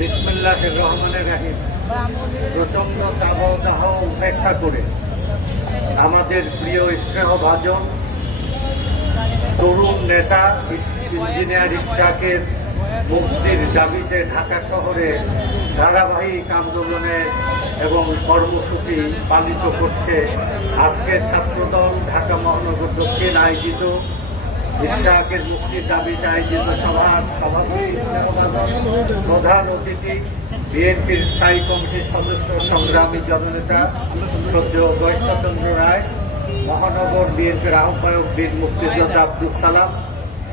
রহমানের দাবদাহ উপেক্ষা করে আমাদের প্রিয় স্নেহভাজন তরুণ নেতা, ইঞ্জিনিয়ার ইশাকের মুক্তির দাবিতে ঢাকা শহরে ধারাবাহিক আন্দোলনে এবং কর্মসূচি পালিত করছে। আজকের ছাত্রদল ঢাকা মহানগর দক্ষিণ আয়োজিত ইশাকের মুক্তির দাবিতে আয়োজিত সভার সভাপতি প্রধান অতিথি বিএনপির স্থায়ী কমিটির সদস্য সংগ্রামী জননেতা শ্রদ্ধেয় বৈশ্বচন্দ্র রায়, মহানগর বিএনপির আহ্বায়ক বীর মুক্তিযোদ্ধা আব্দুল সালাম,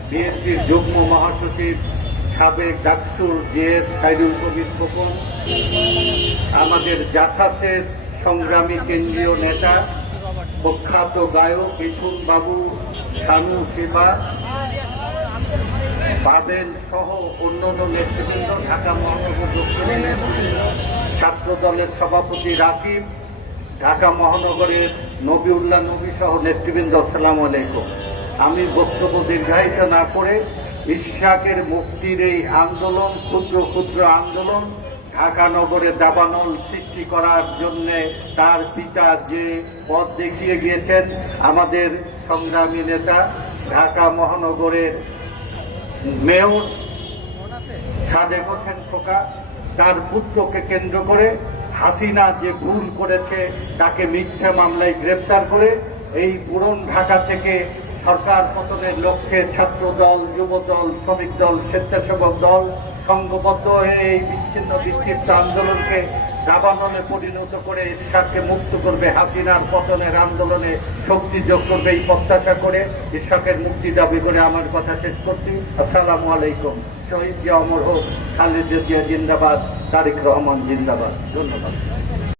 বিএনপির যুগ্ম মহাসচিব সাবেক ডাকসুর জিএস সাইদুল কবির আমাদের জাসাসের সংগ্রামী কেন্দ্রীয় নেতা প্রখ্যাত গায়ক মিথুন বাবু শানু সেবা পাবেন সহ অন্যান্য নেতৃবৃন্দ, ঢাকা মহানগর দক্ষিণের ছাত্র দলের সভাপতি রাকিব, ঢাকা মহানগরের নবিউল্লাহ নবী সহ নেতৃবৃন্দ, আসসালামু আলাইকুম। আমি বক্তব্য দীর্ঘায়িত না করে ইশাকের মুক্তির এই আন্দোলন, ক্ষুদ্র ক্ষুদ্র আন্দোলন ঢাকা নগরে দাবানল সৃষ্টি করার জন্য তার পিতা যে পথ দেখিয়ে গিয়েছেন, আমাদের সংগ্রামী নেতা, ঢাকা মহানগরের মেয়র সাদেক হোসেন খোকা, তার পুত্রকে কেন্দ্র করে হাসিনা যে ভুল করেছে তাকে মিথ্যা মামলায় গ্রেপ্তার করে, এই পুরন ঢাকা থেকে সরকার পতনের লক্ষ্যে ছাত্র দল যুব দল শ্রমিক দল, স্বেচ্ছাসেবক দল সংঘবদ্ধ হয়ে এই বিচ্ছিন্ন বিক্ষিপ্ত আন্দোলনকে দাবানলে পরিণত করে ঈশ্বরকে মুক্ত করবে। হাসিনার পতনের আন্দোলনে শক্তি যোগ করবে এই প্রত্যাশা করে ঈশ্বরের মুক্তি দাবি করে আমার কথা শেষ করছি। আসসালামু আলাইকুম। শহীদ জিয়া অমর হোক, খালেদ জিয়া জিন্দাবাদ, তারিক রহমান জিন্দাবাদ। ধন্যবাদ।